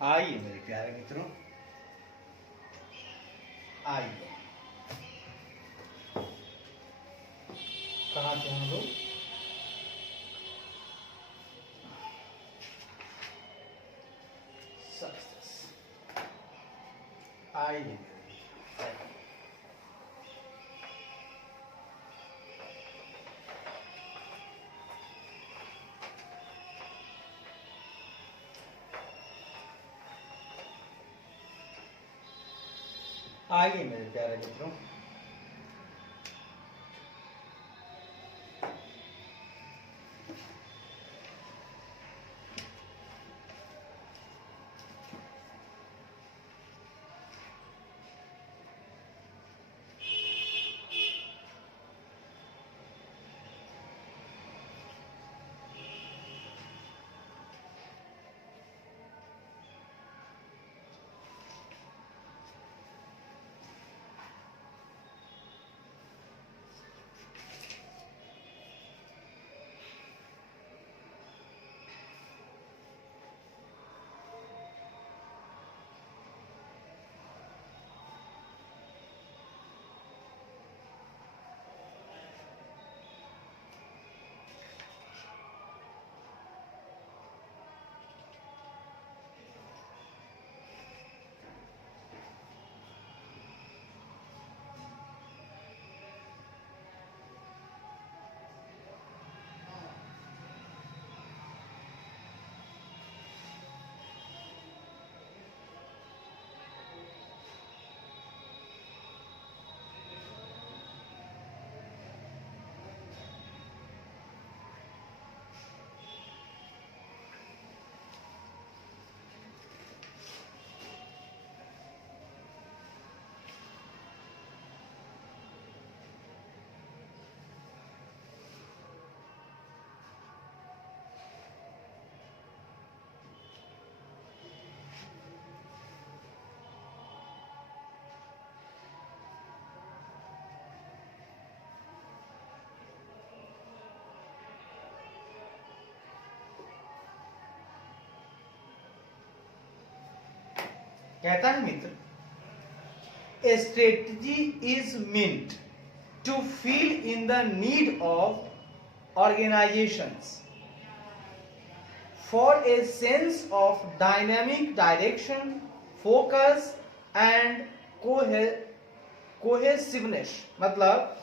आइए मेरे प्यारे मित्रों, आइए। कहाँ थे हम लोग? आइए आइए मेरे प्यारे मित्रों, कहता है मित्र, a strategy is meant to fill in the need of organizations for a sense of dynamic direction, focus and cohesiveness। मतलब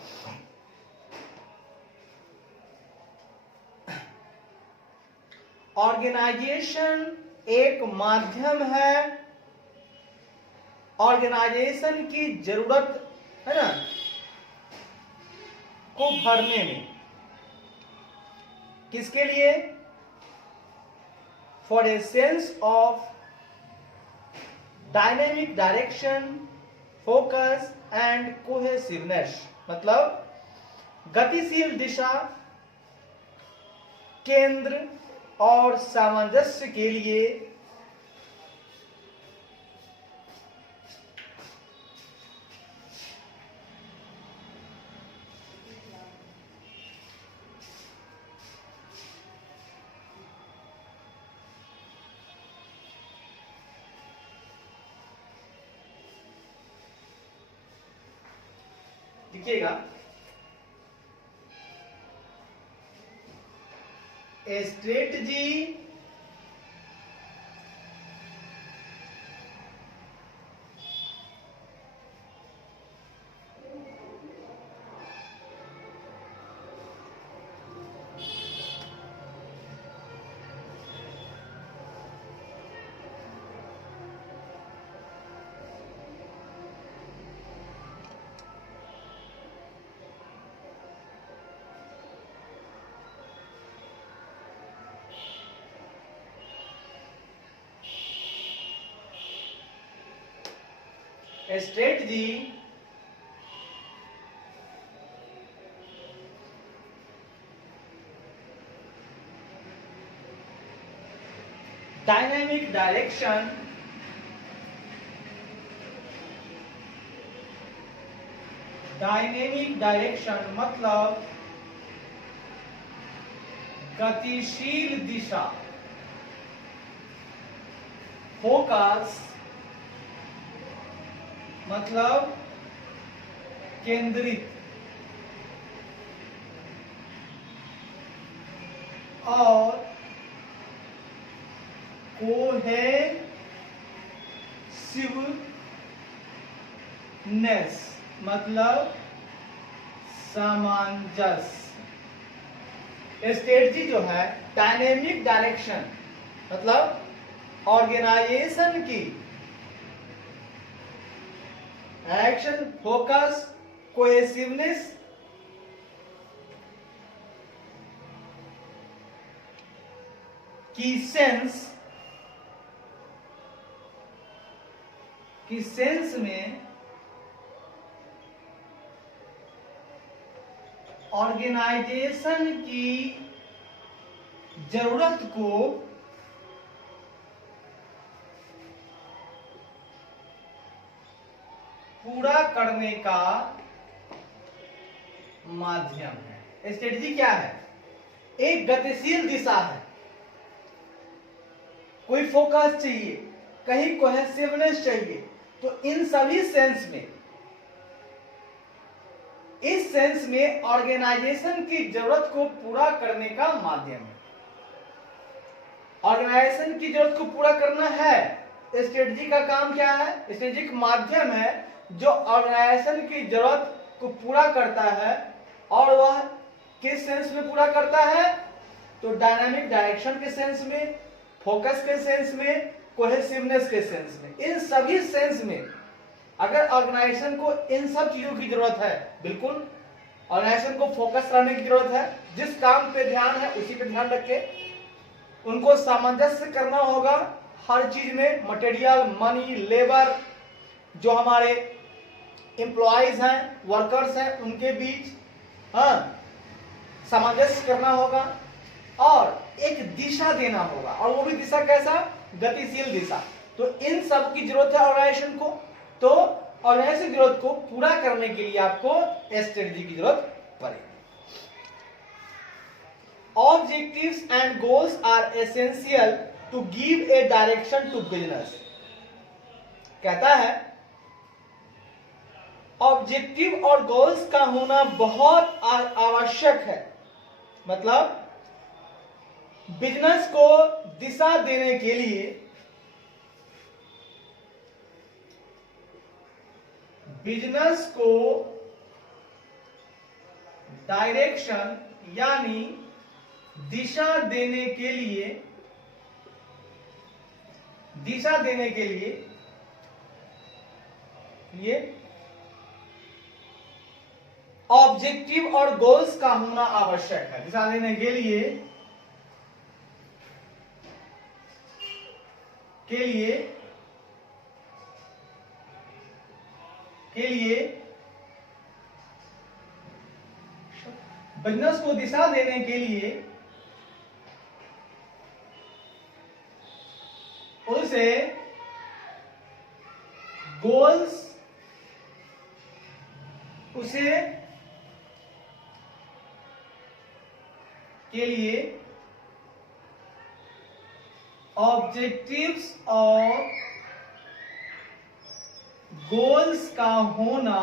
ऑर्गेनाइजेशन एक माध्यम है, ऑर्गेनाइजेशन की जरूरत है ना को भरने में। किसके लिए? For a sense of dynamic direction, focus and cohesiveness. मतलब गतिशील दिशा, केंद्र और सामंजस्य के लिए लिखिएगा, ए strategy A strategy dynamic direction, dynamic direction मतलब गतिशील दिशा, फोकस मतलब केंद्रित, और कोहेसिवनेस मतलब सामंजस्य। स्ट्रेटजी जो है डायनेमिक डायरेक्शन मतलब ऑर्गेनाइजेशन की एक्शन, फोकस, कोहेसिवनेस की सेंस में ऑर्गेनाइजेशन की जरूरत को पूरा करने का माध्यम है। स्ट्रेटजी क्या है? एक गतिशील दिशा है, कोई फोकस चाहिए, कहीं कोहेसिवनेस चाहिए, तो इन सभी सेंस में, इस सेंस में ऑर्गेनाइजेशन की जरूरत को पूरा करने का माध्यम है। ऑर्गेनाइजेशन की जरूरत को पूरा करना है, स्ट्रेटजी का काम क्या है? स्ट्रेटजी एक माध्यम है जो ऑर्गेनाइजेशन की जरूरत को पूरा करता है, और वह किस सेंस में पूरा करता है? तो डायनामिक डायरेक्शन के सेंस में, फोकस के सेंस में, कोहेसिवनेस के सेंस में। इन सभी सेंस में अगर ऑर्गेनाइजेशन को इन सब चीजों की जरूरत है, बिल्कुल ऑर्गेनाइजेशन को फोकस करने की जरूरत है, जिस काम पे ध्यान है उसी पे ध्यान रखे, उनको सामंजस्य करना होगा हर चीज में, मटेरियल, मनी, लेबर, जो हमारे एम्प्लॉयज हैं, वर्कर्स हैं, उनके बीच सामंजस्य करना होगा, और एक दिशा देना होगा, और वो भी दिशा कैसा? गतिशील दिशा। तो इन सब की जरूरत है ऑर्गेनाइजेशन को, तो ऑर्गेनाइजेशन की जरूरत को पूरा करने के लिए आपको स्ट्रेटजी की जरूरत पड़ेगी। Objectives and goals are essential to give a direction to business। कहता है ऑब्जेक्टिव और गोल्स का होना बहुत आवश्यक है, मतलब बिजनेस को दिशा देने के लिए, बिजनेस को डायरेक्शन यानी दिशा देने के लिए, दिशा देने के लिए ये ऑब्जेक्टिव और गोल्स का होना आवश्यक है। दिशा देने के लिए बिजनेस को दिशा देने के लिए उसे गोल्स, उसे के लिए ऑब्जेक्टिव्स और गोल्स का होना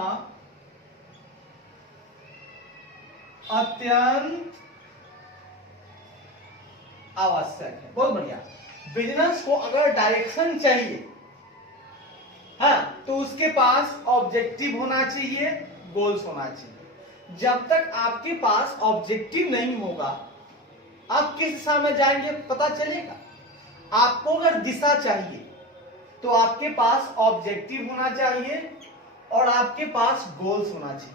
अत्यंत आवश्यक है। बहुत बढ़िया। बिजनेस को अगर डायरेक्शन चाहिए, तो उसके पास ऑब्जेक्टिव होना चाहिए, गोल्स होना चाहिए। जब तक आपके पास ऑब्जेक्टिव नहीं होगा, आप किस दिशा में जाएंगे पता चलेगा। आपको अगर दिशा चाहिए तो आपके पास ऑब्जेक्टिव होना चाहिए और आपके पास गोल्स होना चाहिए।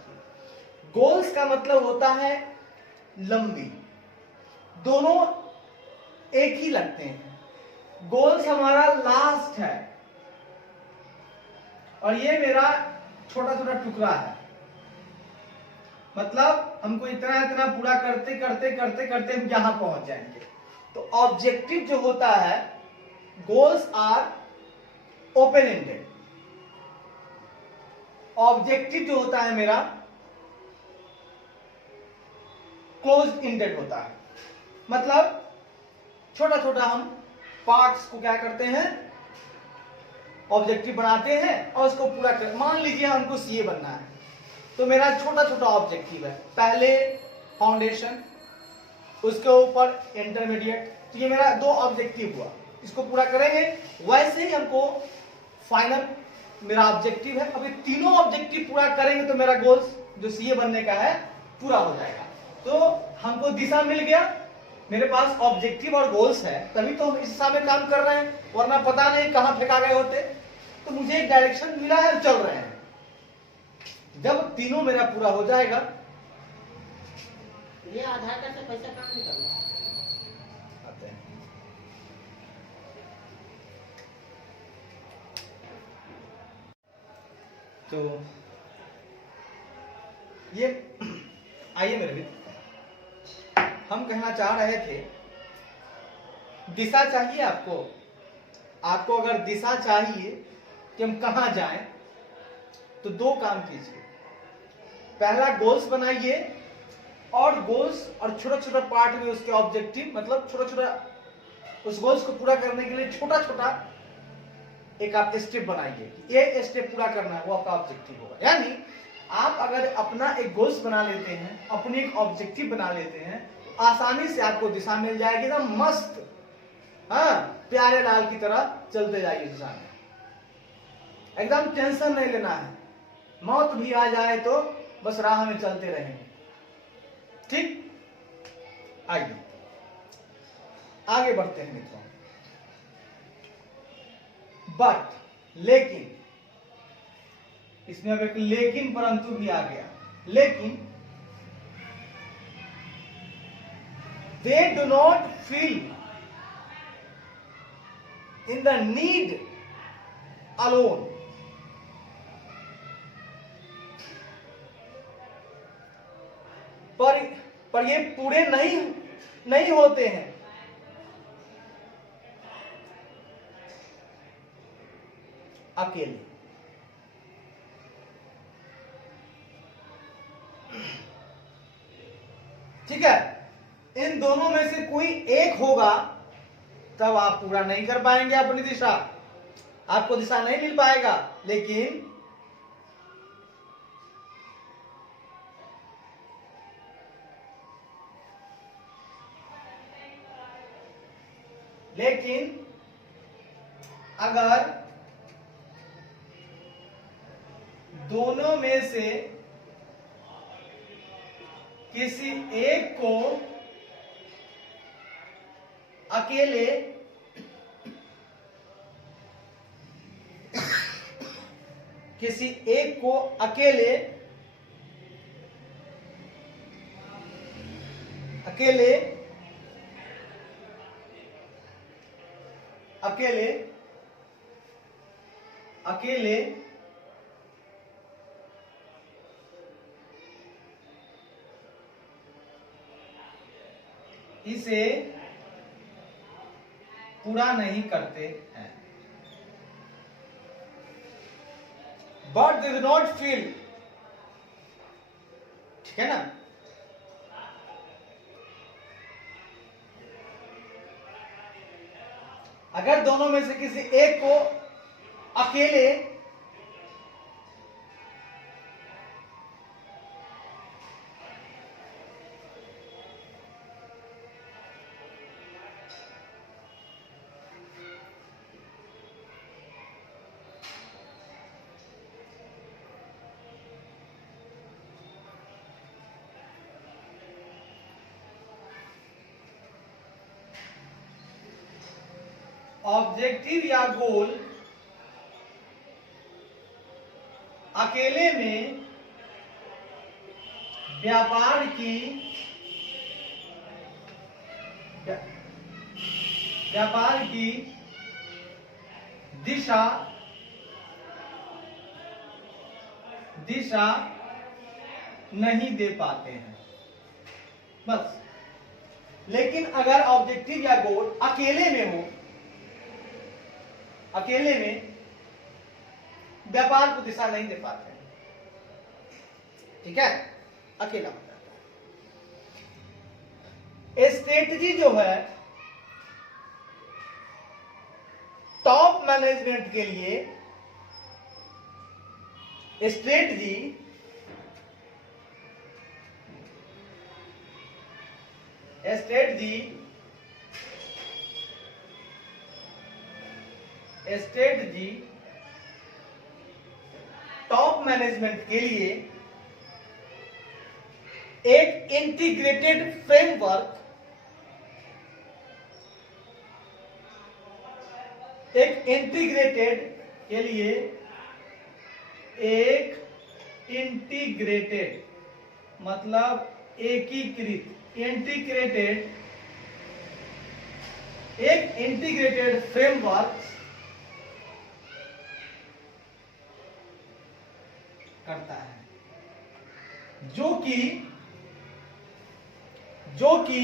गोल्स का मतलब होता है लंबी, दोनों एक ही लगते हैं। गोल्स हमारा लास्ट है और ये मेरा छोटा छोटा टुकड़ा है, मतलब हमको इतना इतना पूरा करते करते करते करते हम यहां पहुंच जाएंगे। तो ऑब्जेक्टिव जो होता है, goals are open ended. Objective जो होता है मेरा क्लोज एंडेड होता है, मतलब छोटा छोटा हम पार्ट्स को क्या करते हैं, ऑब्जेक्टिव बनाते हैं और उसको पूरा कर, मान लीजिए हमको सीए बनना है, तो मेरा छोटा छोटा ऑब्जेक्टिव है, पहले फाउंडेशन, उसके ऊपर इंटरमीडिएट, तो ये मेरा 2 ऑब्जेक्टिव हुआ, इसको पूरा करेंगे। वैसे ही हमको फाइनल मेरा ऑब्जेक्टिव है, अभी तीनों ऑब्जेक्टिव पूरा करेंगे तो मेरा गोल्स जो सीए बनने का है पूरा हो जाएगा। तो हमको दिशा मिल गया, मेरे पास ऑब्जेक्टिव और गोल्स है, तभी तो हम इस दिशा में काम कर रहे हैं, वरना पता नहीं कहां फेंका गए होते। तो मुझे एक डायरेक्शन मिला है, चल रहे हैं। जब तीनों मेरा पूरा हो जाएगा, ये आधार कार्ड से पैसा कहाँ निकलना आते हैं तो ये आइए मेरे भी, हम कहना चाह रहे थे दिशा चाहिए आपको। आपको अगर दिशा चाहिए कि हम कहां जाएं, तो 2 काम कीजिए। पहला गोल्स बनाइए, और गोल्स और छोटा छोटा पार्ट में उसके ऑब्जेक्टिव, मतलब छोटा छोटा उस गोल्स को पूरा करने के लिए छोटा छोटा एक आप स्टेप बनाइए, ये स्टेप पूरा करना है, वो आपका ऑब्जेक्टिव होगा। यानी आप अगर अपना एक गोल्स बना लेते हैं, अपनी एक ऑब्जेक्टिव बना लेते हैं, तो आसानी से आपको दिशा मिल जाएगी, एकदम मस्त, हाँ, प्यारे लाल की तरह चलते जाइए दिशा में, एकदम टेंशन नहीं लेना है। मौत भी आ जाए तो बस राह में चलते रहेंगे। ठीक, आइए आगे बढ़ते हैं मित्रों। बट, लेकिन, इसमें अब एक लेकिन परंतु भी आ गया, लेकिन they do not feel in the need alone. पर ये पूरे नहीं होते हैं अकेले। ठीक है, इन दोनों में से कोई एक होगा तब आप पूरा नहीं कर पाएंगे अपनी दिशा, आपको दिशा नहीं मिल पाएगा। लेकिन अगर दोनों में से किसी एक को अकेले अकेले इसे पूरा नहीं करते हैं, but they do not feel. ठीक है ना, अगर दोनों में से किसी एक को अकेले ऑब्जेक्टिव या गोल अकेले में व्यापार की दिशा नहीं दे पाते हैं, बस। लेकिन अगर ऑब्जेक्टिव या गोल अकेले में हो, अकेले में व्यापार को दिशा नहीं दे पाते हैं, ठीक है, अकेला होता है। स्ट्रेटजी जो है टॉप मैनेजमेंट के लिए स्ट्रेटजी स्ट्रेटजी टॉप मैनेजमेंट के लिए एक इंटीग्रेटेड फ्रेमवर्क, एक इंटीग्रेटेड के लिए एक इंटीग्रेटेड मतलब एकीकृत, एक इंटीग्रेटेड फ्रेमवर्क करता है जो कि जो कि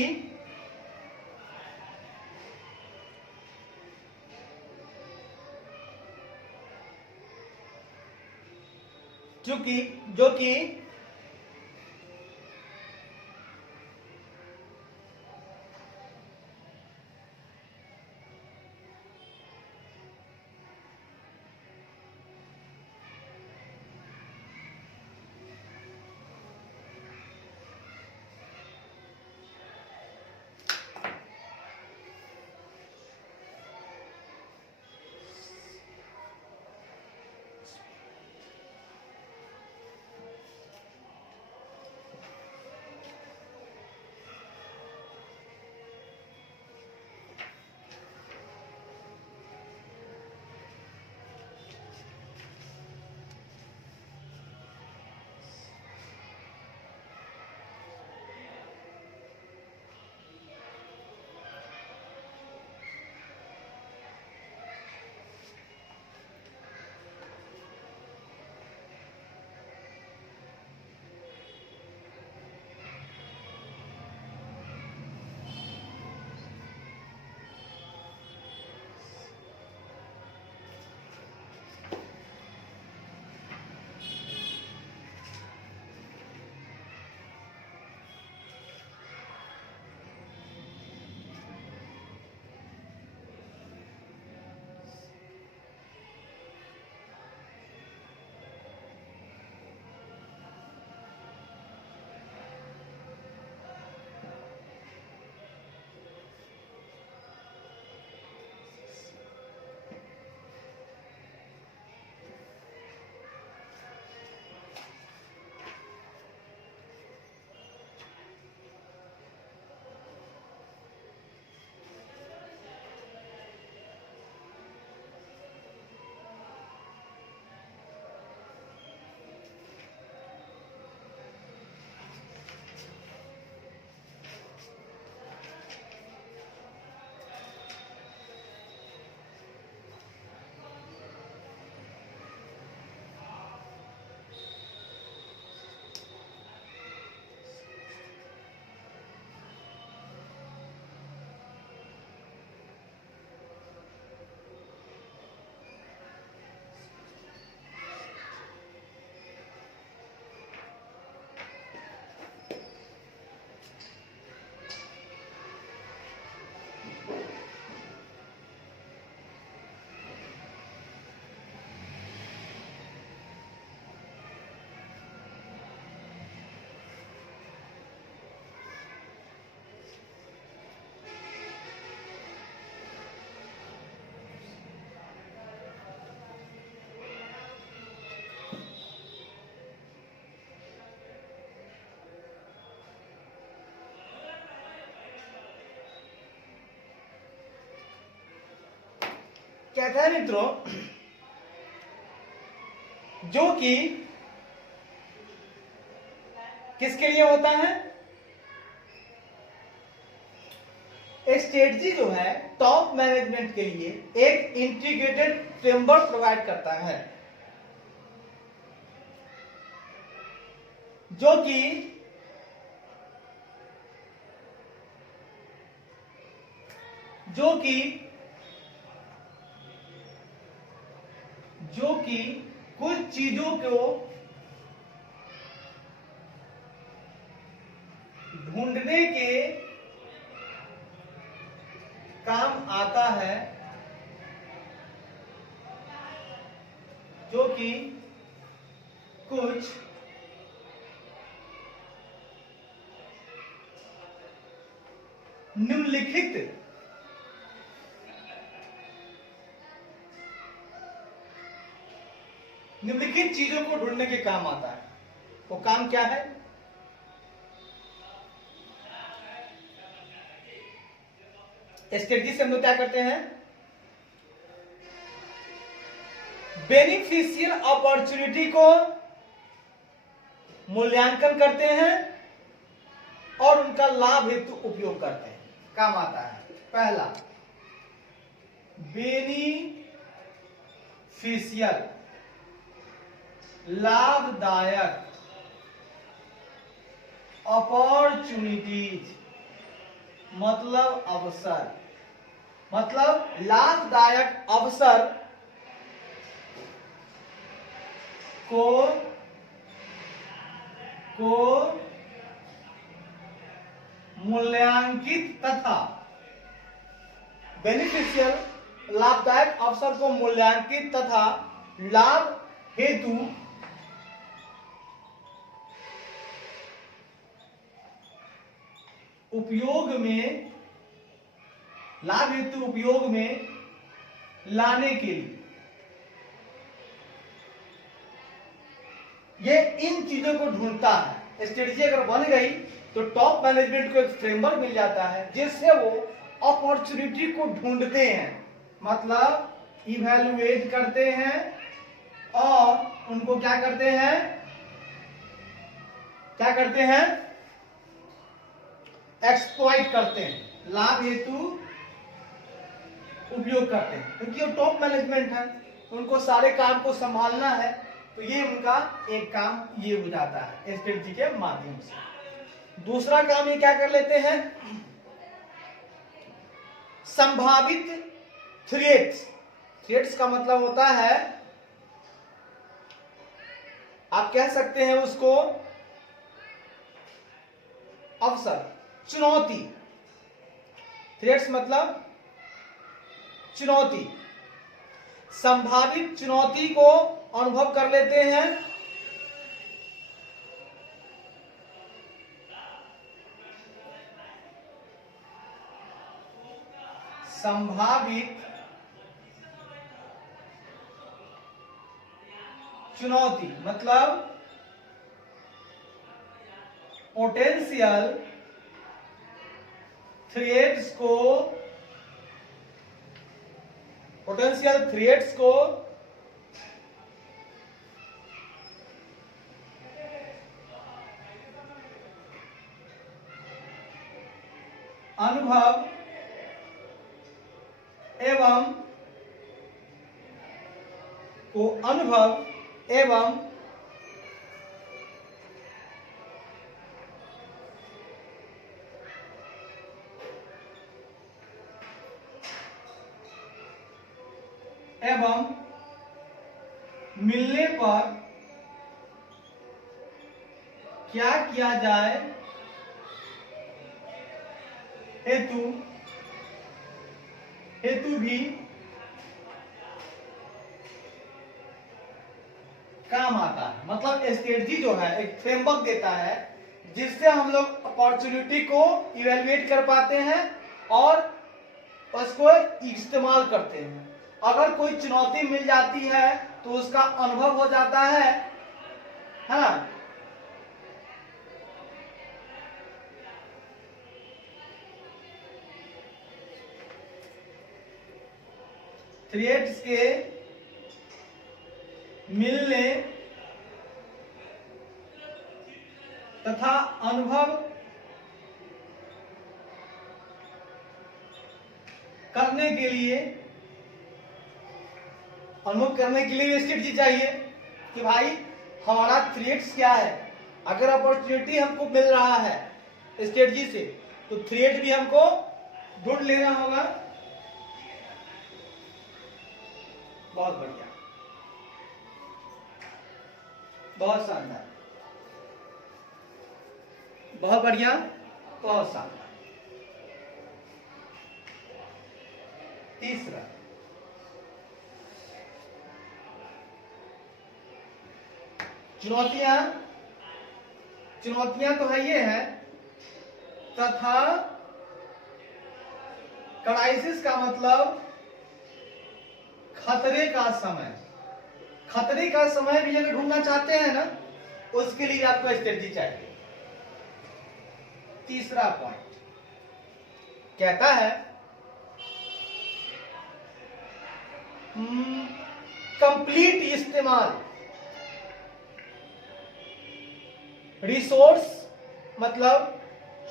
कहता है मित्रों जो कि किसके लिए होता है, स्ट्रेटजी जो है टॉप मैनेजमेंट के लिए एक इंटीग्रेटेड फ्रेमवर्क प्रोवाइड करता है जो कि कुछ चीजों को ढूंढने के काम आता है, जो कि कुछ निम्नलिखित चीजों को ढूंढने के काम आता है। वो काम क्या है? स्ट्रेटजी से हम लोग क्या करते हैं? बेनिफिशियल अपॉर्चुनिटी को मूल्यांकन करते हैं और उनका लाभ हेतु उपयोग करते हैं। काम आता है पहला, बेनिफिशियल लाभदायक अपॉर्चुनिटीज, मतलब अवसर, मतलब लाभदायक अवसर को मूल्यांकित तथा बेनिफिशियल लाभदायक अवसर को मूल्यांकित तथा लाभ हेतु उपयोग में, लाभ हेतु उपयोग में लाने के लिए ये इन चीजों को ढूंढता है। स्ट्रेटजी अगर बन गई तो टॉप मैनेजमेंट को एक फ्रेमवर्क मिल जाता है जिससे वो अपॉर्चुनिटी को ढूंढते हैं, मतलब इवैल्यूएट करते हैं और उनको क्या करते हैं, एक्सप्लॉइट करते हैं, लाभ हेतु उपयोग करते हैं। क्योंकि वो टॉप मैनेजमेंट है, उनको सारे काम को संभालना है, तो ये उनका एक काम ये हो जाता है स्ट्रेटजी के माध्यम से। दूसरा काम ये क्या कर लेते हैं? संभावित थ्रेट्स का मतलब होता है, आप कह सकते हैं उसको अवसर, चुनौती। थ्रेट्स मतलब चुनौती। संभावित चुनौती को अनुभव कर लेते हैं संभावित चुनौती मतलब पोटेंशियल थ्रेट्स को अनुभव एवं मिलने पर क्या किया जाए हेतु भी काम आता है। मतलब स्ट्रेटजी जो है एक फ्रेमवर्क देता है जिससे हम लोग अपॉर्चुनिटी को इवेल्युएट कर पाते हैं और उसको इस्तेमाल करते हैं। अगर कोई चुनौती मिल जाती है तो उसका अनुभव हो जाता है ना। थ्रेड्स के मिलने तथा अनुभव करने के लिए स्ट्रेटजी चाहिए कि भाई हमारा थ्रेड्स क्या है। अगर अपॉर्चुनिटी हमको मिल रहा है स्ट्रेटजी से तो थ्रेड भी हमको ढूंढ लेना होगा। बहुत बढ़िया, बहुत शानदार, बहुत बढ़िया, बहुत शानदार। तीसरा, चुनौतियां तो है ये है, तथा क्राइसिस का मतलब खतरे का समय। खतरे का समय भी अगर ढूंढना चाहते हैं ना, उसके लिए आपको स्ट्रेटजी चाहिए। तीसरा पॉइंट कहता है कंप्लीट इस्तेमाल। रिसोर्स मतलब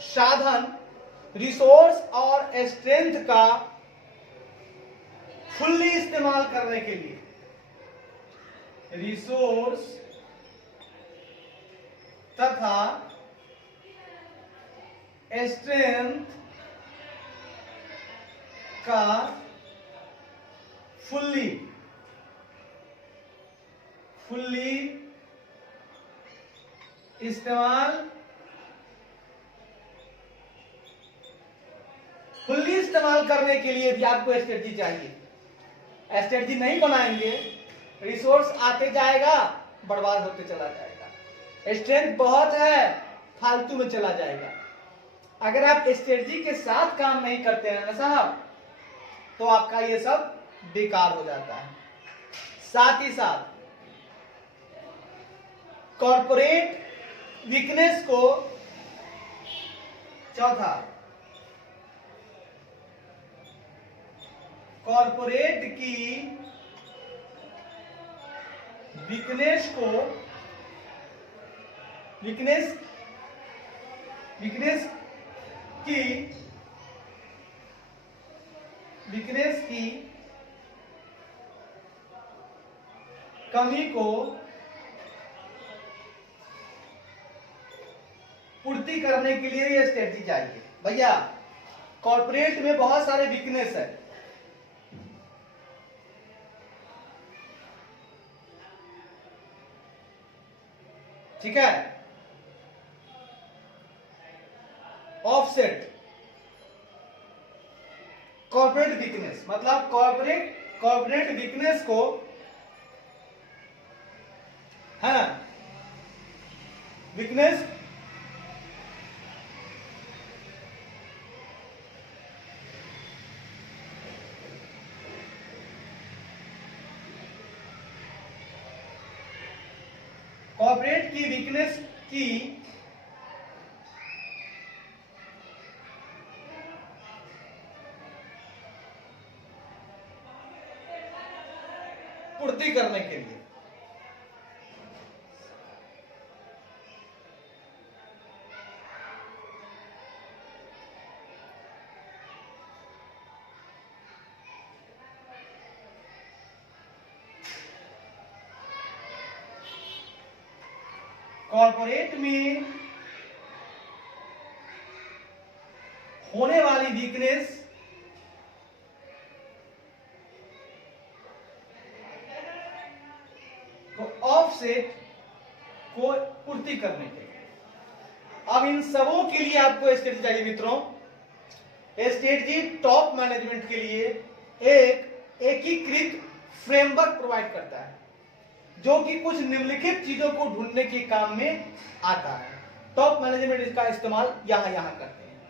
साधन, रिसोर्स और स्ट्रेंथ का फुल्ली इस्तेमाल करने के लिए, रिसोर्स तथा स्ट्रेंथ का फुल्ली इस्तेमाल करने के लिए भी आपको स्ट्रेटजी चाहिए। स्ट्रेटजी नहीं बनाएंगे, रिसोर्स आते जाएगा, बर्बाद होते चला जाएगा। स्ट्रेंथ बहुत है, फालतू में चला जाएगा। अगर आप स्ट्रेटजी के साथ काम नहीं करते हैं ना साहब, तो आपका ये सब बेकार हो जाता है। साथ ही साथ कॉर्पोरेट वीकनेस को, चौथा कॉर्पोरेट की वीकनेस की कमी को पूर्ति करने के लिए ये स्ट्रेटजी चाहिए। भैया कॉर्पोरेट में बहुत सारे वीकनेस है, ठीक है। ऑफसेट कॉर्पोरेट वीकनेस मतलब कॉर्पोरेट वीकनेस को है ना, वीकनेस कॉर्पोरेट की वीकनेस की पूर्ति करने के लिए कॉर्पोरेट में होने वाली वीकनेस को ऑफसेट को पूर्ति करने के लिए। अब इन सबों के लिए आपको स्ट्रेटजी चाहिए मित्रों। स्ट्रेटजी टॉप मैनेजमेंट के लिए एक एकीकृत फ्रेमवर्क प्रोवाइड करता है, जो कि कुछ निम्नलिखित चीजों को ढूंढने के काम में आता है। टॉप मैनेजमेंट इसका इस्तेमाल यहां करते हैं।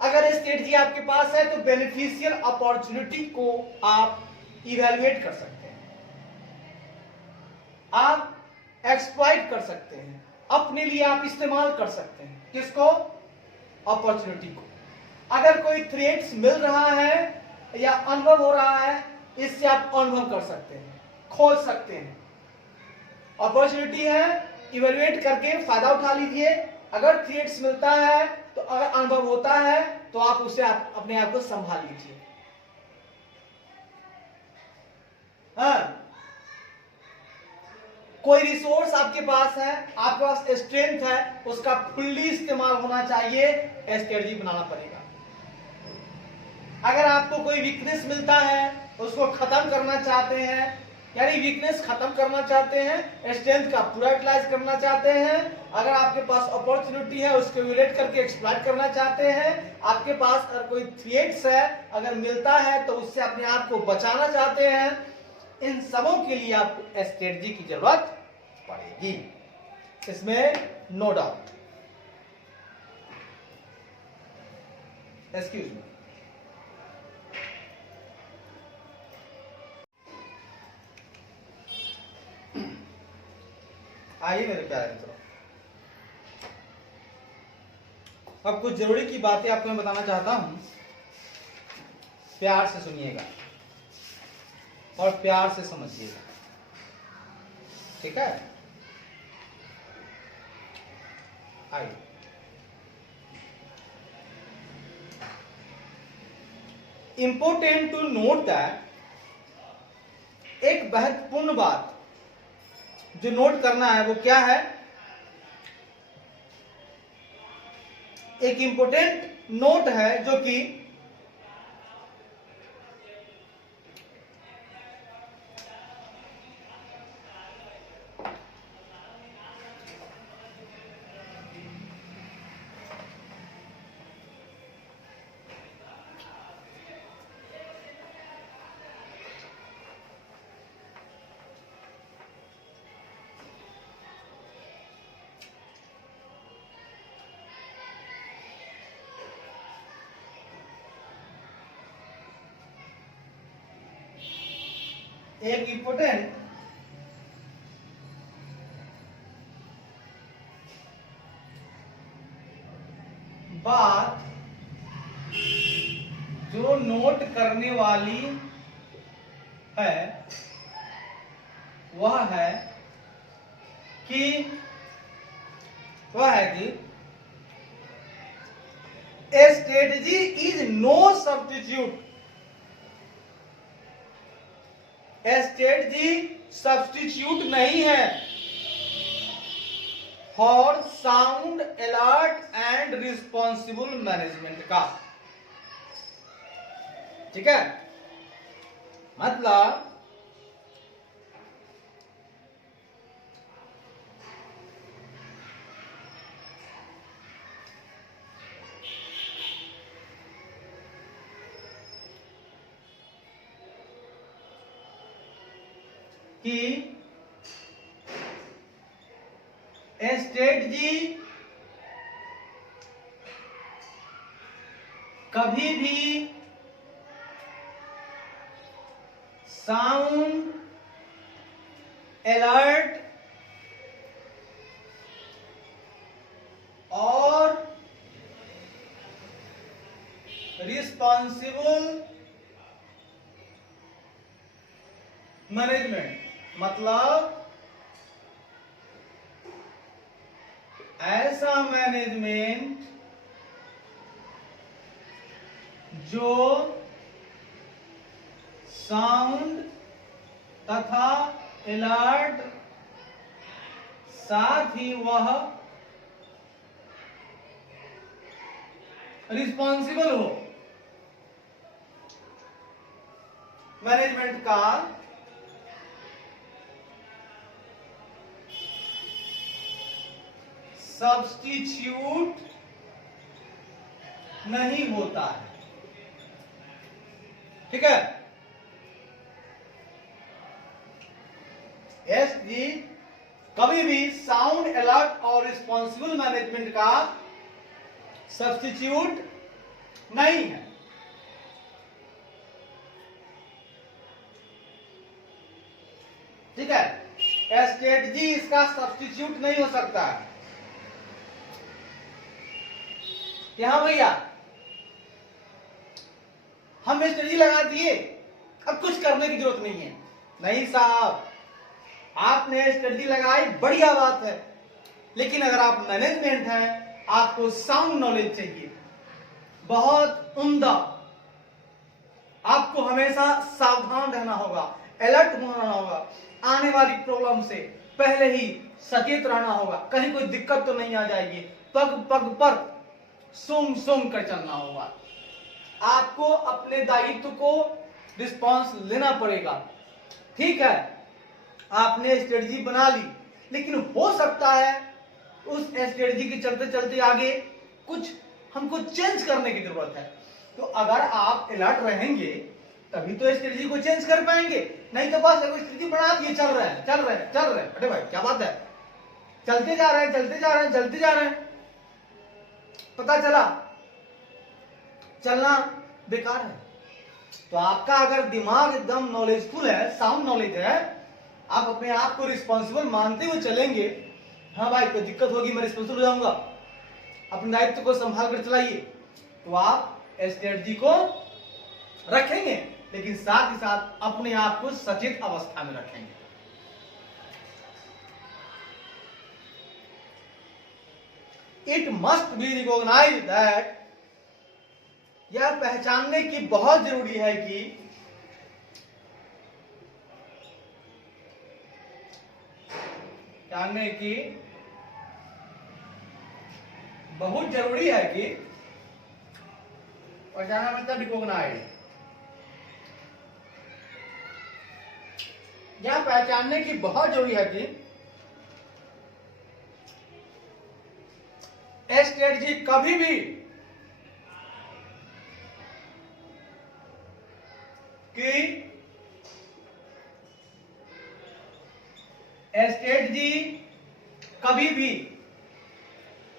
अगर स्ट्रेटजी आपके पास है तो बेनिफिशियल अपॉर्चुनिटी को आप इवैल्यूएट कर सकते हैं, आप एक्सप्लॉइट कर सकते हैं, अपने लिए आप इस्तेमाल कर सकते हैं। किसको? अपॉर्चुनिटी को। अगर कोई थ्रेट्स मिल रहा है या अनुभव हो रहा है, इससे आप अनुभव कर सकते हैं, खोज सकते हैं। अपॉर्चुनिटी है, इवैल्यूएट करके फायदा उठा लीजिए। अगर थ्रेट्स मिलता है तो अगर अनुभव होता है तो आप उससे अपने आप को संभाल लीजिए। कोई रिसोर्स आपके पास है, आपके पास स्ट्रेंथ है, उसका फुल्ली इस्तेमाल होना चाहिए, स्ट्रेटजी बनाना पड़ेगा। अगर आपको कोई वीकनेस मिलता है, उसको खत्म करना चाहते हैं, यानी वीकनेस खत्म करना चाहते हैं, स्ट्रेंथ का पूरा यूटिलाइज करना चाहते हैं, अगर आपके पास अपॉर्चुनिटी है उसको यूटिलाइज करके एक्सप्लॉइट करना चाहते हैं, आपके पास अगर कोई थ्रेट्स है अगर मिलता है तो उससे अपने आप को बचाना चाहते हैं, इन सबों के लिए आपको स्ट्रेटजी की जरूरत पड़ेगी। इसमें नो डाउट। Excuse me. आइए मेरे प्यारे मित्रों, अब कुछ जरूरी की बातें आपको मैं बताना चाहता हूं, प्यार से सुनिएगा और प्यार से समझिएगा, ठीक है? आइए, इंपोर्टेंट टू नोट दैट, एक महत्वपूर्ण बात जो नोट करना है वो क्या है? एक इंपोर्टेंट नोट है जो कि एक इंपोर्टेंट बात जो नोट करने वाली है वह है कि a strategy is no substitute, strategy substitute नहीं है for sound alert and responsible management का, ठीक है? मतलब कि स्ट्रेटजी कभी भी साउंड अलर्ट और रिस्पॉन्सिबल मैनेजमेंट, मतलब ऐसा मैनेजमेंट जो साउंड तथा अलर्ट साथ ही वह रिस्पॉन्सिबल हो, मैनेजमेंट का सब्स्टिट्यूट नहीं होता है, ठीक है? एसजी कभी भी साउंड अलर्ट और रिस्पॉन्सिबल मैनेजमेंट का सब्स्टिट्यूट नहीं है, ठीक है? स्ट्रेटजी इसका सब्स्टिट्यूट नहीं हो सकता है कि हाँ भैया हम स्ट्रेटजी लगा दिए, अब कुछ करने की जरूरत नहीं है। नहीं साहब, आपने स्ट्रेटजी लगाई, बढ़िया बात है, लेकिन अगर आप मैनेजमेंट हैं, आपको साउंड नॉलेज चाहिए, बहुत उम्दा। आपको हमेशा सावधान रहना होगा, अलर्ट होना होगा, आने वाली प्रॉब्लम से पहले ही सचेत रहना होगा, कहीं कोई दिक्कत तो नहीं आ जाएगी, पग पग पर सूंघ सूंघ कर चलना होगा। आपको अपने दायित्व को रिस्पॉन्स लेना पड़ेगा, ठीक है? आपने स्ट्रेटजी बना ली, लेकिन हो सकता है उस स्ट्रेटजी के चलते चलते आगे कुछ हमको चेंज करने की जरूरत है। तो अगर आप अलर्ट रहेंगे तभी तो स्ट्रेटजी को चेंज कर पाएंगे, नहीं तो बस स्ट्रेटजी बना दिए, चल रहे हैं, अरे भाई क्या बात है, चलते जा रहे हैं, चलते जा रहे हैं, चलते जा रहे हैं, पता चला चलना बेकार है। तो आपका अगर दिमाग एकदम नॉलेजफुल है, साउंड नॉलेज है, आप अपने आप को रिस्पॉन्सिबल मानते हुए चलेंगे, हाँ भाई कोई दिक्कत होगी मैं रिस्पॉन्सिबल हो जाऊंगा, अपने दायित्व को संभाल कर चलाइए, तो आप स्ट्रेटजी को रखेंगे, लेकिन साथ ही साथ अपने आप को सचेत अवस्था में रखेंगे। It must be recognised that, यह पहचानने की बहुत जरूरी है कि जानने की बहुत जरूरी है कि पहचानना मतलब रिकॉग्नाइज, यह पहचानने की बहुत जरूरी है कि स्ट्रेटजी कभी भी स्ट्रेटजी कभी भी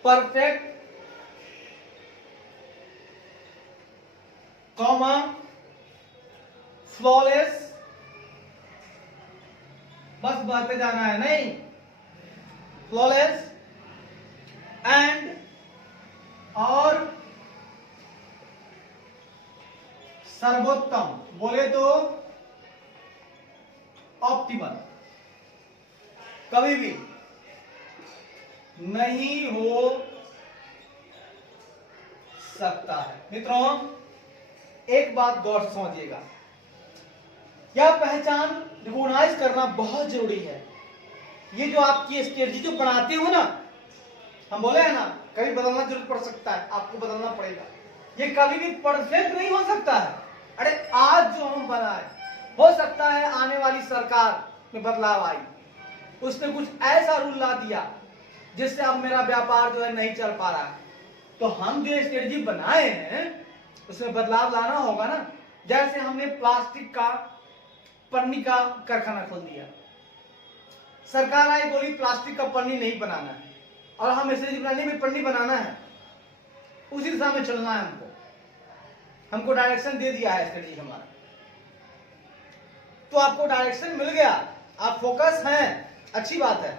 परफेक्ट कॉमा फ्लॉलेस, बस बढ़ते जाना है नहीं, फ्लॉलेस एंड और सर्वोत्तम, बोले तो ऑप्टिमल कभी भी नहीं हो सकता है। मित्रों एक बात गौर से समझिएगा, यह पहचान रिकॉग्नाइज करना बहुत जरूरी है। ये जो आपकी स्ट्रेटजी जो बनाते हो ना, हम बोले हैं ना कभी बदलना जरूर पड़ सकता है, आपको बदलना पड़ेगा, ये कभी भी परफेक्ट नहीं हो सकता है। अरे आज जो हम बनाए, हो सकता है आने वाली सरकार में बदलाव आई, उसने कुछ ऐसा रूल ला दिया जिससे अब मेरा व्यापार जो है नहीं चल पा रहा है, तो हम जो स्ट्रेटजी बनाए हैं उसमें बदलाव लाना होगा ना। जैसे हमने प्लास्टिक का पन्नी का कारखाना खोल दिया, सरकार आई बोली प्लास्टिक का पन्नी नहीं बनाना है, और हम स्ट्रेटजी बनाने में पन्नी बनाना है, उसी दिशा में चलना है। हमको डायरेक्शन दे दिया है स्ट्रेटजी हमारा, तो आपको डायरेक्शन मिल गया, आप फोकस हैं, अच्छी बात है,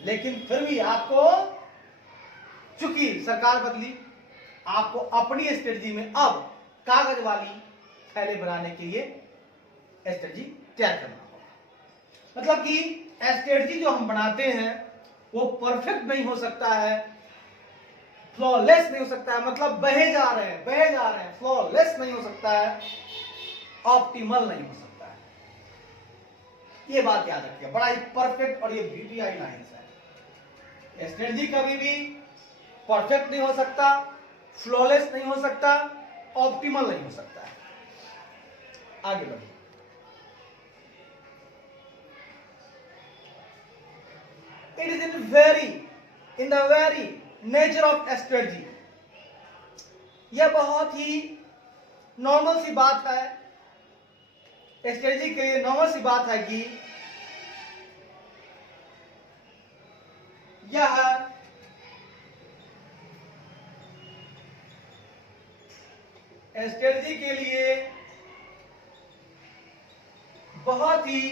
लेकिन फिर भी आपको, चूंकि सरकार बदली, आपको अपनी स्ट्रेटजी में अब कागज वाली थैले बनाने के लिए स्ट्रेटजी तैयार करना होगा। मतलब कि स्ट्रेटजी जो हम बनाते हैं वो परफेक्ट नहीं हो सकता है, फ्लॉलेस नहीं हो सकता है, मतलब बहे जा रहे हैं, फ्लॉलेस नहीं हो सकता है, ऑप्टिमल नहीं हो सकता है। ये बात याद रखिए, बड़ा ही परफेक्ट और ये बीटीआई लाइंस है। स्ट्रेटजी कभी भी परफेक्ट नहीं हो सकता, फ्लॉलेस नहीं हो सकता, ऑप्टिमल नहीं हो सकता है। आगे बढ़िए। It is in the very nature of strategy, यह बहुत ही नॉर्मल सी बात है, स्ट्रेटजी के लिए नॉर्मल सी बात है कि यह स्ट्रेटजी के लिए बहुत ही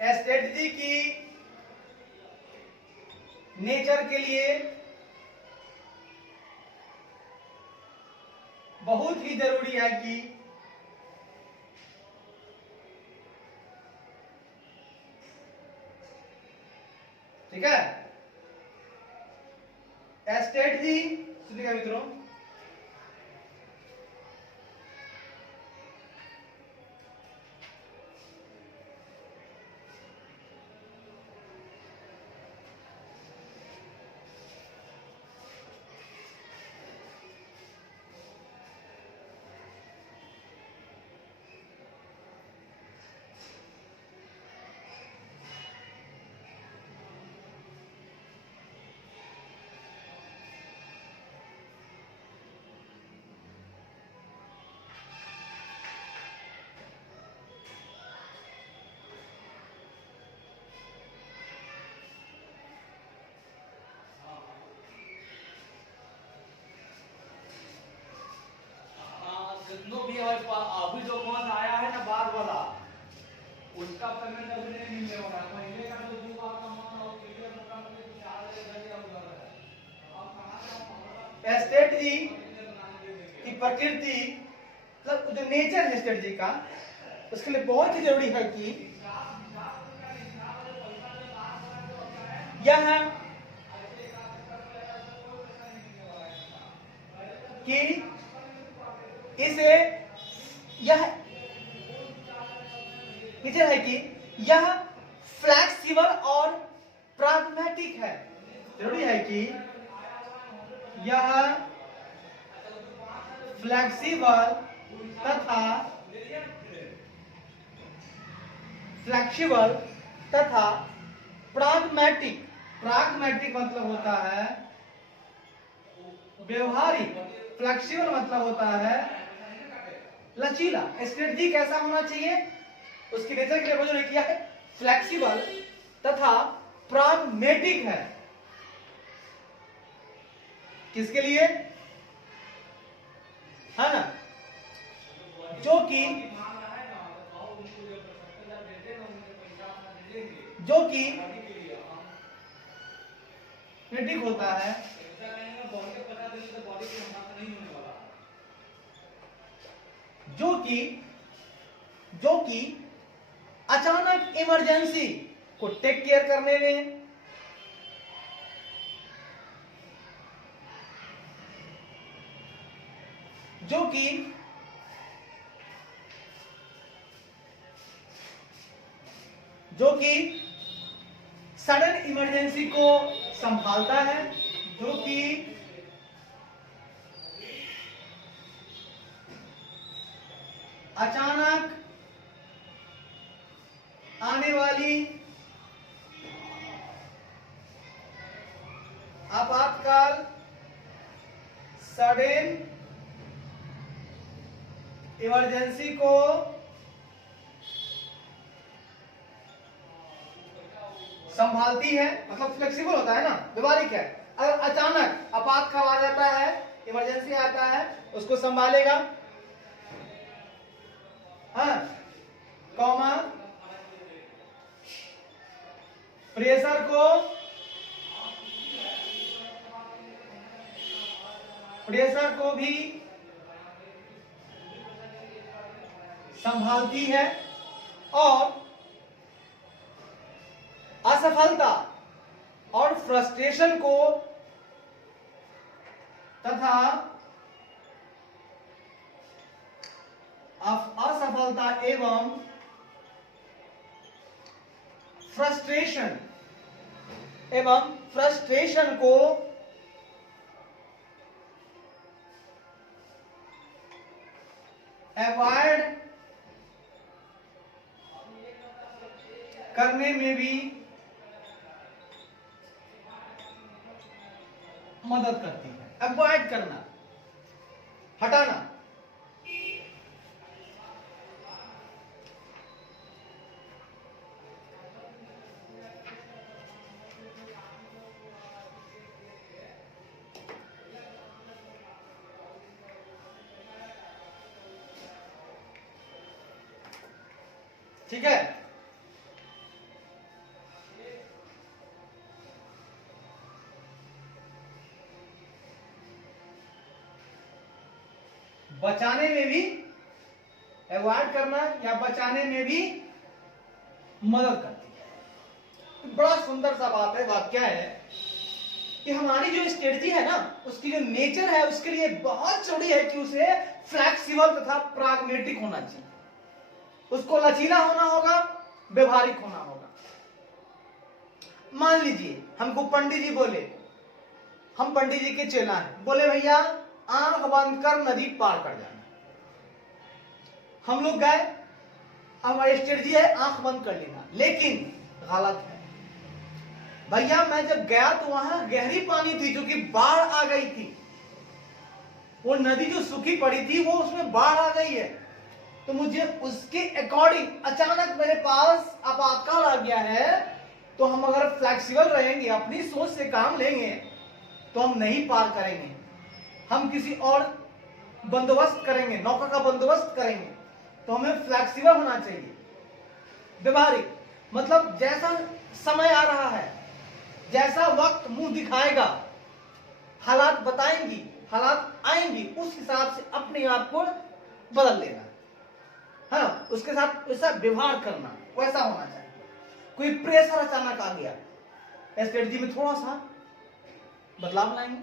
स्ट्रेटजी की नेचर के लिए बहुत ही जरूरी है कि ठीक है, स्ट्रेटजी सुनिएगा मित्रों, भी है अभी जो फंड आया है ना बाद वाला उसका पेमेंट अभी नहीं मिलने वाला है। महीने का जो 2 बार का मन और क्लियर होगा तो 4,000 उधर है। स्टेट जी की प्रकृति मतलब जो नेचर है स्टेट जी का उसके लिए बहुत ही जरूरी है कि यह कि इसे यह नेचर है कि यह फ्लेक्सिबल और प्राग्मेटिक है। जरूरी है कि यह फ्लेक्सिबल तथा प्राग्मेटिक। प्राग्मेटिक मतलब होता है व्यवहारिक, फ्लेक्सिबल मतलब होता है लचीला। स्ट्रेटजी कैसा होना चाहिए उसके नेचर के लिए उन्होंने किया है फ्लेक्सिबल तथा प्राग्मेटिक है। किसके लिए है ना, जो कि नेटिक होता है जो कि अचानक इमरजेंसी को टेक केयर करने में जो कि सडन इमरजेंसी को संभालता है, जो कि अचानक आने वाली आपातकाल सडन इमरजेंसी को संभालती है। मतलब फ्लेक्सिबल होता है ना, व्यवहारिक है। अगर अचानक आपातकाल आ जाता है, इमरजेंसी आता है, उसको संभालेगा। हाँ, कॉमा प्रेशर को भी संभालती है और असफलता और फ्रस्ट्रेशन को तथा असफलता एवं फ्रस्ट्रेशन को अवॉइड करने में भी मदद करती है। अवॉइड करना, हटाना। ठीक है, बचाने में भी अवॉइड करना या बचाने में भी मदद करती है। बड़ा सुंदर सा बात है, बात क्या है कि हमारी जो स्ट्रेटजी है ना उसकी जो नेचर है उसके लिए बहुत जरूरी है कि उसे फ्लेक्सिबल तथा प्राग्मेटिक होना चाहिए। उसको लचीला होना होगा, व्यवहारिक होना होगा। मान लीजिए हमको पंडित जी बोले, हम पंडित जी के चेला हैं, बोले भैया आंख बंद कर नदी पार कर जाना। हम लोग गए, हमारी स्ट्रेटजी है आंख बंद कर लेना, लेकिन गलत है भैया। मैं जब गया तो वहां गहरी पानी थी, जो कि बाढ़ आ गई थी। वो नदी जो सूखी पड़ी थी वो उसमें बाढ़ आ गई है, तो मुझे उसके अकॉर्डिंग अचानक मेरे पास आपातकाल आ गया है। तो हम अगर फ्लेक्सिबल रहेंगे, अपनी सोच से काम लेंगे, तो हम नहीं पार करेंगे। हम किसी और बंदोबस्त करेंगे, नौका का बंदोबस्त करेंगे, तो हमें फ्लेक्सिबल होना चाहिए। व्यवहारिक मतलब जैसा समय आ रहा है, जैसा वक्त मुंह दिखाएगा, हालात बताएंगी, हालात आएंगी, उस हिसाब से अपने आप को बदल लेना है ना, उसके साथ वैसा व्यवहार करना, वैसा होना चाहिए। कोई प्रेशर अचानक आ गया, स्ट्रेटजी में थोड़ा सा बदलाव लाएंगे,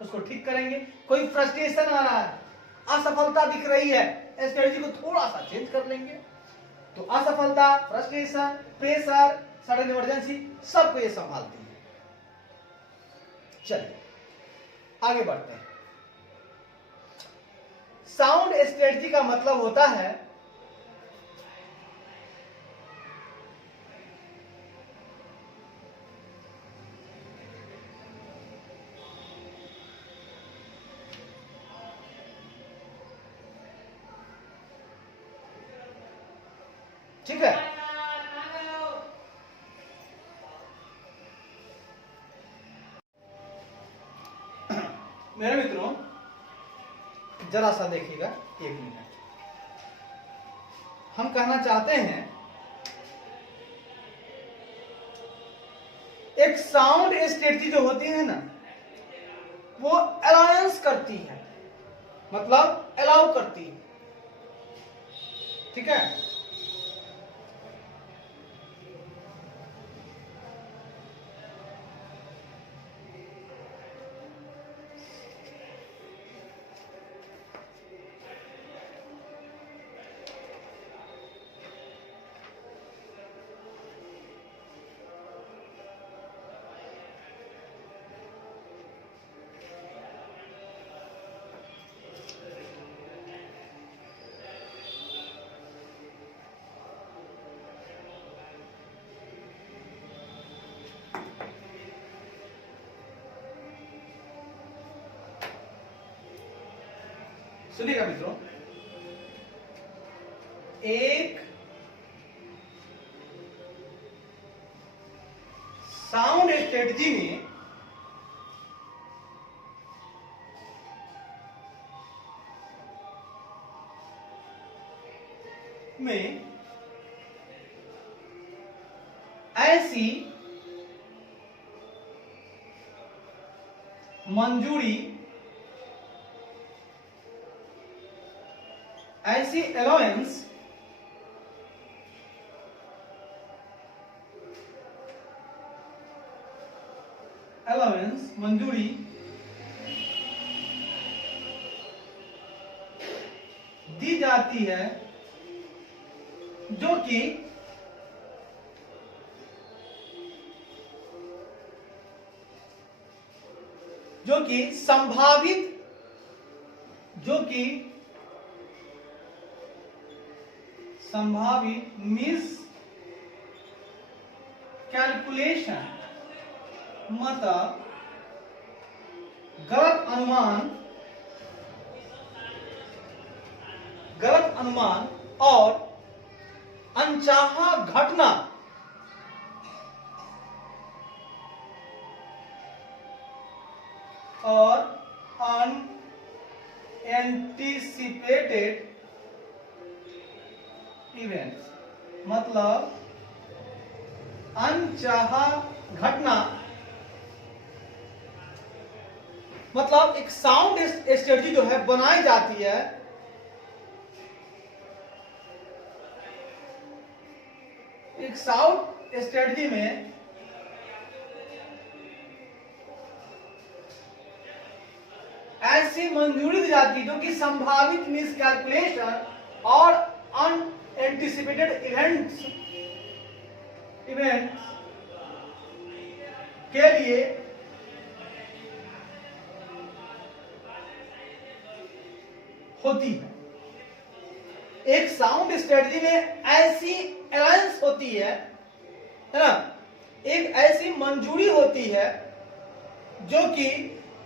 उसको ठीक करेंगे। कोई फ्रस्ट्रेशन आ रहा है, असफलता दिख रही है, स्ट्रेटजी को थोड़ा सा चेंज कर लेंगे। तो असफलता, फ्रस्ट्रेशन, प्रेशर, सडन इमरजेंसी, सबको ये संभालती है। चलिए आगे बढ़ते हैं। साउंड स्ट्रेटजी का मतलब होता है ठीक है, मेरे मित्रों जरा सा देखिएगा, एक मिनट। हम कहना चाहते हैं एक साउंड स्ट्रेटजी जो होती है ना, वो अलाउंस करती है, मतलब अलाउ करती है, ठीक है। सुनिएगा मित्रों, एक साउंड स्ट्रेटजी में ऐसी मंजूरी, ऐसी अलाउंस मंजूरी दी जाती है जो कि संभावित, मिस कैलकुलेशन, मतलब गलत अनुमान और अनचाहा घटना और अनएंटिसिपेटेड इवेंट्स, मतलब अनचाहा घटना, मतलब एक साउंड स्ट्रेटजी जो है बनाई जाती है एक साउंड स्ट्रेटजी में ऐसी मंजूरी दी जाती है जो कि संभावित मिसकैलकुलेशन और अनएंटिसिपेटेड इवेंट्स के लिए होती है। एक साउंड स्ट्रेटजी में ऐसी अलाउंस होती है ना, एक ऐसी मंजूरी होती है जो कि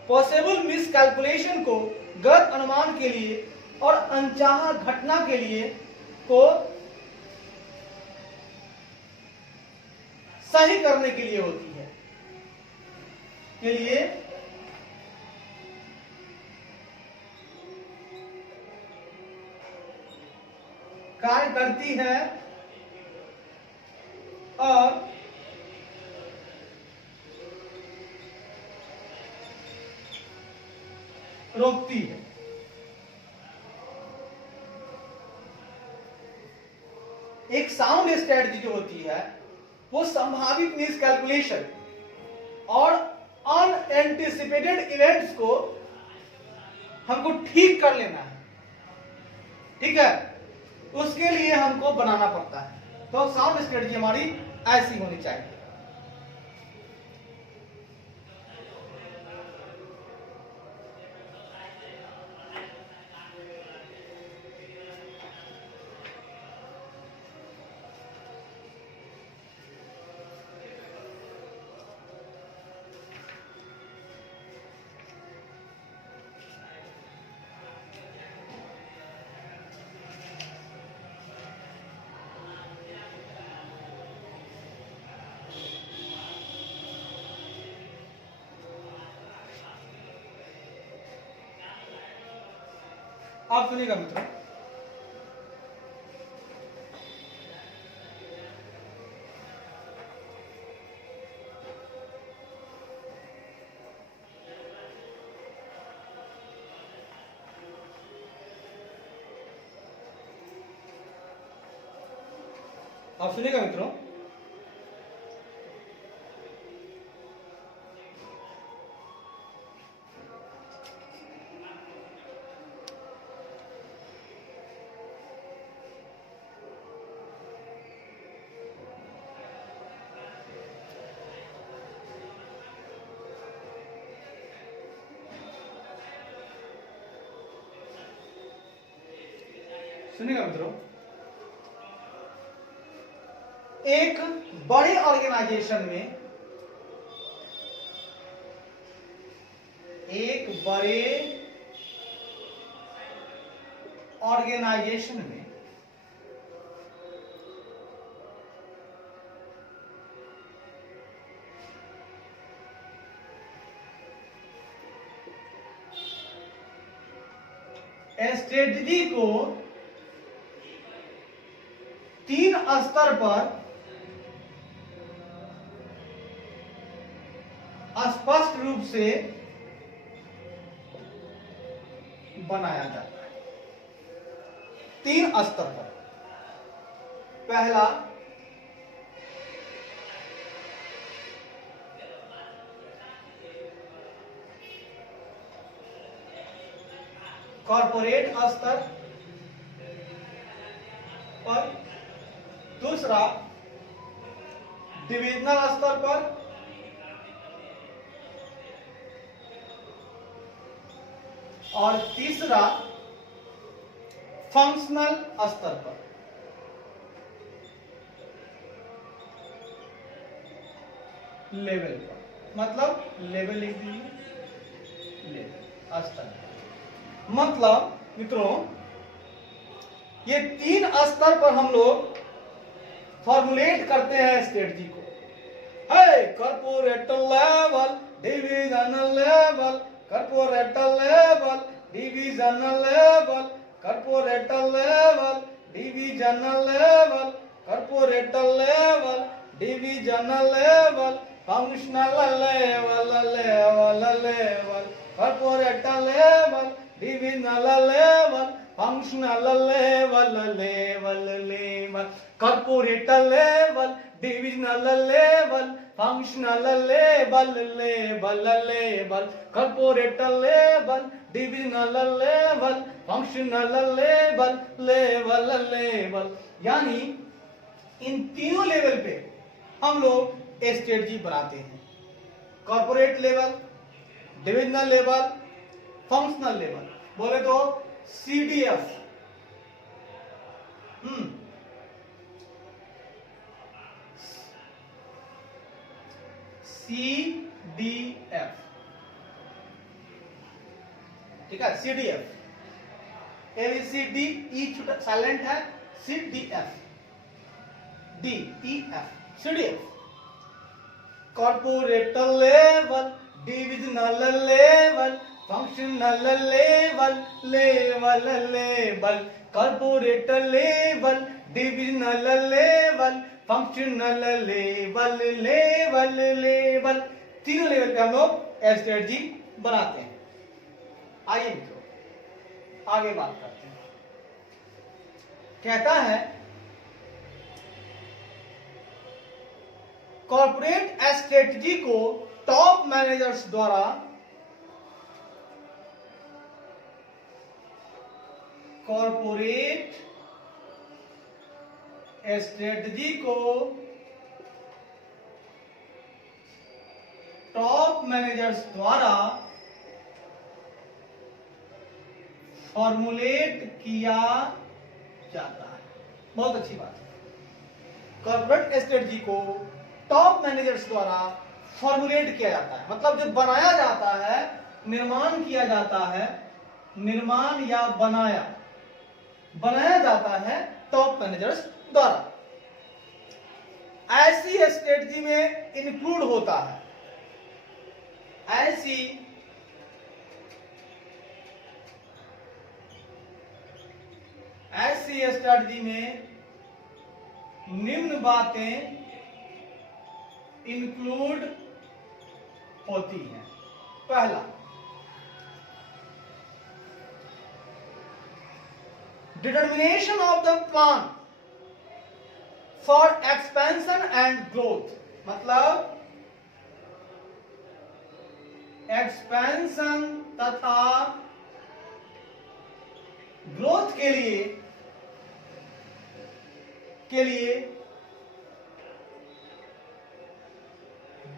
पॉसिबल मिसकैलकुलेशन को, गलत अनुमान के लिए और अनचाहा घटना के लिए को सही करने के लिए होती है, कार्य करती है और रोकती है। एक साउंड स्ट्रेटजी जो होती है वो संभावित मिसकैलकुलेशन और अनएंटिसिपेटेड इवेंट्स को हमको ठीक कर लेना है, ठीक है, उसके लिए हमको बनाना पड़ता है। तो साउंड स्ट्रेटजी हमारी ऐसी होनी चाहिए। आप सुनिएगा मित्रों, आप सुनिएगा मित्रों, सुनिएगा मित्रों, एक बड़े ऑर्गेनाइजेशन में, एक बड़े ऑर्गेनाइजेशन में स्ट्रेटजी को 3 स्तर पर स्पष्ट रूप से बनाया जाता है। 3 स्तर पर। पहला, कॉर्पोरेट स्तर पर, दूसरा डिविजनल स्तर पर, और तीसरा फंक्शनल स्तर पर। लेवल पर, मतलब लेवल लिख दीजिए, लेवल स्तर। मतलब मित्रों, ये 3 स्तर पर हम लोग फॉर्मुलेट करते हैं स्ट्रेटजी को। है corporate level, divisional level, corporate level, divisional level, corporate level, divisional level, corporate level, divisional level, functional level, level, corporate level, divisional level, functional level, level, corporate level, divisional level, functional level, level, corporate level, divisional level, functional level, level. यानी इन तीनों level पे हम लोग strategy बनाते हैं। Corporate level, divisional level, functional level, बोले तो CDF। CDF, ठीक है, CDF, ABCD, E साइलेंट है, CDF, DEF, CDF। Corporate level, divisional level, functional level, level, corporate level, divisional level, functional level, level, तीनों लेवल पे हम लोग स्ट्रेटजी बनाते हैं। आइए मित्रों आगे बात करते हैं। कहता है कॉर्पोरेट स्ट्रेटजी को टॉप मैनेजर्स द्वारा कॉर्पोरेट स्ट्रेटजी को टॉप मैनेजर्स द्वारा फॉर्मुलेट किया जाता है। बहुत अच्छी बात है। कॉर्पोरेट स्ट्रेटजी को टॉप मैनेजर्स द्वारा फॉर्मुलेट किया जाता है, मतलब जब बनाया जाता है, निर्माण किया जाता है, निर्माण या बनाया जाता है टॉप मैनेजर्स द्वारा। ऐसी स्ट्रेटजी में इंक्लूड होता है, ऐसी स्ट्रेटजी में निम्न बातें इंक्लूड होती हैं। पहला, determination of the plan for expansion and growth, मतलब एक्सपेंशन तथा ग्रोथ के लिए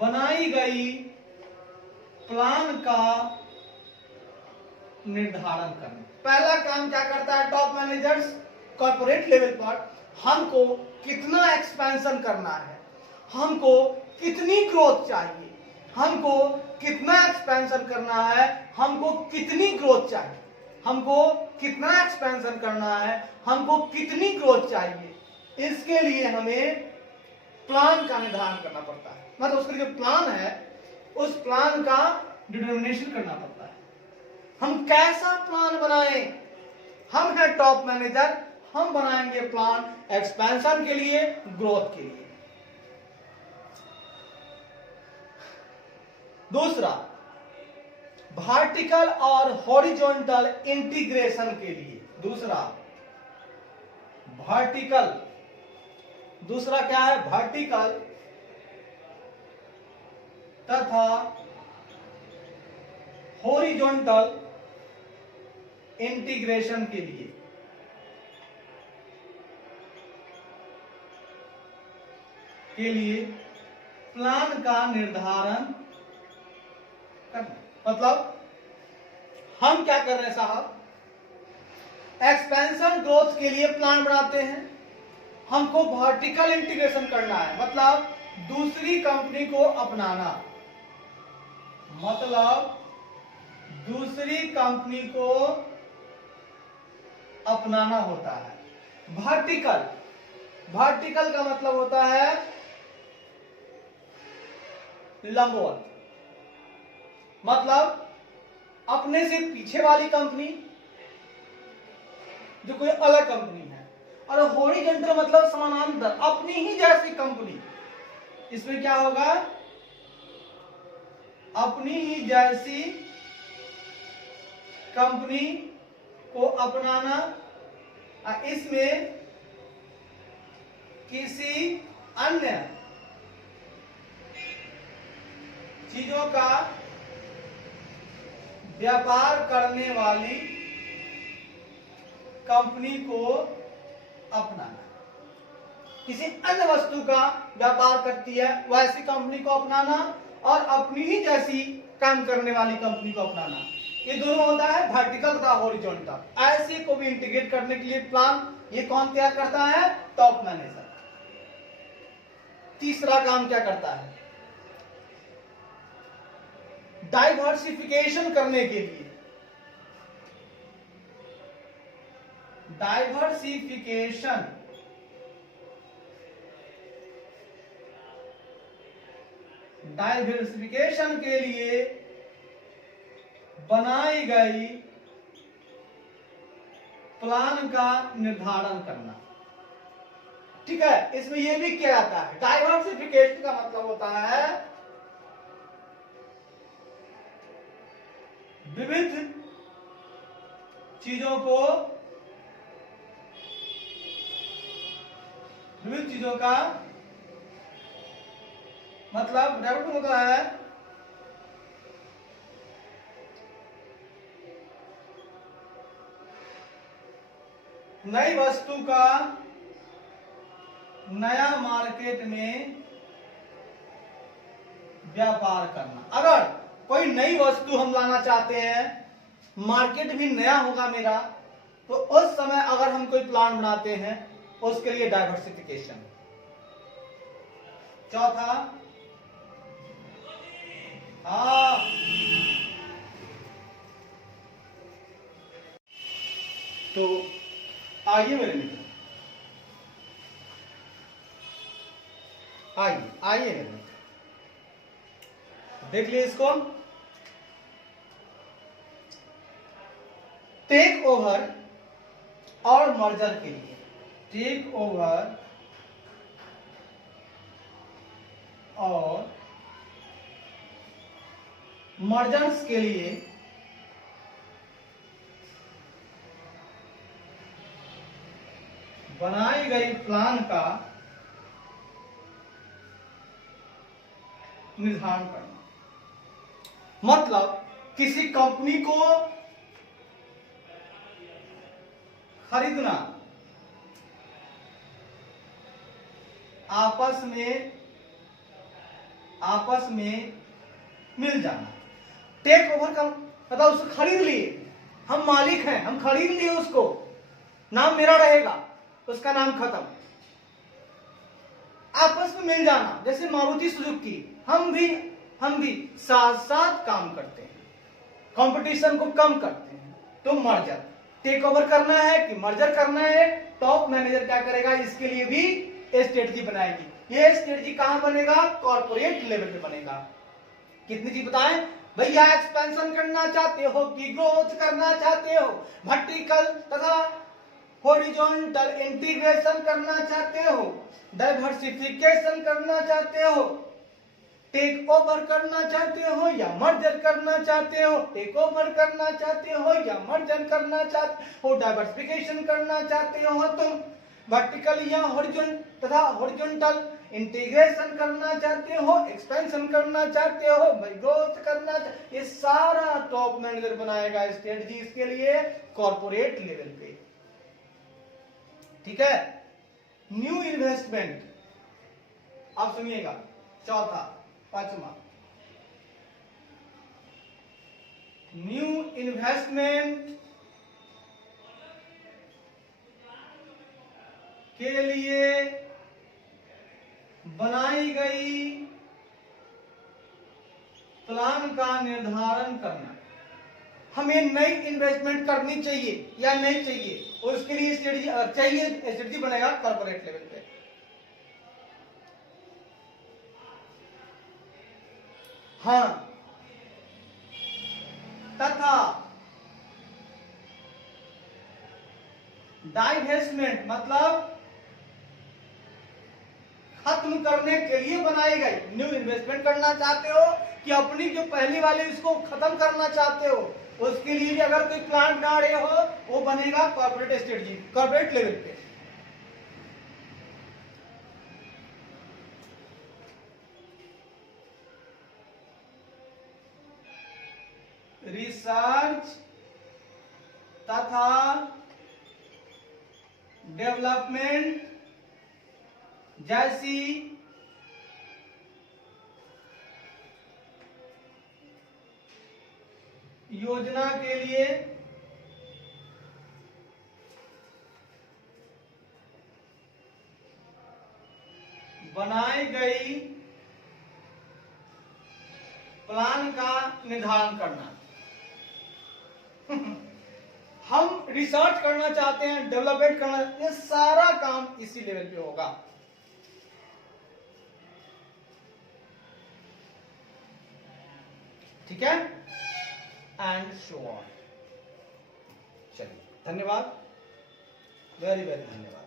बनाई गई प्लान का निर्धारण करना। पहला काम क्या करता है टॉप मैनेजर्स कॉर्पोरेट लेवल पर, हमको कितना एक्सपेंशन करना है, हमको कितनी ग्रोथ चाहिए, हमको कितना एक्सपेंशन करना है, हमको कितनी ग्रोथ चाहिए, हमको कितना एक्सपेंशन करना है, हमको कितनी ग्रोथ चाहिए, इसके लिए हमें प्लान का निर्धारण करना पड़ता है। मतलब उसका जो प्लान है उस प्लान का डिटर्मिनेशन करना पड़ता है। हम कैसा प्लान बनाएं, हम हैं टॉप मैनेजर, हम बनाएंगे प्लान एक्सपेंशन के लिए, ग्रोथ के लिए। दूसरा, वर्टिकल और हॉरिजॉन्टल इंटीग्रेशन के लिए। दूसरा वर्टिकल, दूसरा क्या है, वर्टिकल तथा हॉरिजॉन्टल इंटीग्रेशन के लिए प्लान का निर्धारण करना। मतलब हम क्या कर रहे हैं साहब, एक्सपेंशन ग्रोथ के लिए प्लान बनाते हैं, हमको वर्टिकल इंटीग्रेशन करना है, मतलब दूसरी कंपनी को अपनाना, मतलब दूसरी कंपनी को अपनाना होता है। वर्टिकल, वर्टिकल का मतलब होता है लंबवत, मतलब अपने से पीछे वाली कंपनी जो कोई अलग कंपनी है, और हॉरिजॉन्टल मतलब समानांतर, अपनी ही जैसी कंपनी। इसमें क्या होगा, अपनी ही जैसी कंपनी को अपनाना, इसमें किसी अन्य चीजों का व्यापार करने वाली कंपनी को अपनाना। किसी अन्य वस्तु का व्यापार करती है वैसी कंपनी को अपनाना, और अपनी ही जैसी काम करने वाली कंपनी को अपनाना, ये दोनों होता है वर्टिकल तथा हॉरिजॉन्टल। ऐसे को भी इंटीग्रेट करने के लिए प्लान ये कौन तैयार करता है, टॉप मैनेजर। तीसरा काम क्या करता है, डाइवर्सिफिकेशन करने के लिए, डाइवर्सिफिकेशन डाइवर्सिफिकेशन के लिए बनाई गई प्लान का निर्धारण करना। ठीक है, इसमें यह भी किया जाता है। डाइवर्सिफिकेशन का मतलब होता है विविध चीजों का मतलब डाइवर्सिफिकेशन होता है नई वस्तु का नया मार्केट में व्यापार करना। अगर कोई नई वस्तु हम लाना चाहते हैं, मार्केट भी नया होगा मेरा, तो उस समय अगर हम कोई प्लान बनाते हैं, उसके लिए डाइवर्सिफिकेशन। चौथा, हाँ, तो आइए मेरे मित्र, आइए मेरे मित्र, देख लिए इसको। टेक ओवर और मर्जर के लिए, टेक ओवर और मर्जर्स के लिए बनाई गई प्लान का निर्धारण करना। मतलब किसी कंपनी को खरीदना, आपस में मिल जाना। टेक ओवर का मतलब उसको खरीद लिए, हम मालिक हैं, हम खरीद लिए उसको, नाम मेरा रहेगा, उसका नाम खत्म। आपस में मिल जाना, जैसे मारुति सुजुकी, हम भी साथ साथ काम करते हैं, कंपटीशन को कम करते हैं। तो मर्जर, टेक ओवर करना है कि मर्जर करना है, टॉप मैनेजर क्या करेगा, इसके लिए भी स्ट्रेटजी बनाएगी। ये स्ट्रेटजी कहां बनेगा, कॉर्पोरेट लेवल पे बनेगा। कितनी चीज बताएं भैया, एक्सपेंशन करना चाहते हो कि ग्रोथ करना चाहते हो, वर्टिकल तथा हॉरिजॉन्टल इंटीग्रेशन करना चाहते हो, डाइवर्सिफिकेशन करना चाहते हो, टेक ओवर करना चाहते हो या मर्जर करना चाहते हो, टेक ओवर करना चाहते हो या मर्जर करना चाहते हो, डाइवर्सिफिकेशन करना चाहते हो तुम, वर्टिकल या हॉरिजॉन्टल इंटीग्रेशन करना चाहते हो, एक्सपेंशन करना चाहते हो, ग्रोथ करना चाहते, ये सारा टॉप मैनेजर बनाएगा स्ट्रेटजी, इसके लिए कॉर्पोरेट लेवल पे। ठीक है, न्यू इन्वेस्टमेंट, आप सुनिएगा, चौथा, पांचवा, न्यू इन्वेस्टमेंट के लिए बनाई गई प्लान का निर्धारण करना। हमें नई इन्वेस्टमेंट करनी चाहिए या नहीं चाहिए, उसके लिए स्ट्रेटजी चाहिए, स्ट्रेटजी बनेगा कॉर्पोरेट लेवल पे। हाँ, तथा डाइवेस्टमेंट मतलब खत्म करने के लिए बनाई गई। न्यू इन्वेस्टमेंट करना चाहते हो कि अपनी जो पहली वाली उसको खत्म करना चाहते हो, उसके लिए भी अगर कोई प्लान बना रहे हो, वो बनेगा कॉर्पोरेट स्ट्रेटजी, कॉर्पोरेट लेवल पे। रिसर्च तथा डेवलपमेंट जैसी योजना के लिए बनाई गई प्लान का निर्धारण करना। हम रिसर्च करना चाहते हैं, डेवलपमेंट करना, ये सारा काम इसी लेवल पे होगा। ठीक है, एंड सो ऑन। चलिए, धन्यवाद। वेरी वेरी धन्यवाद।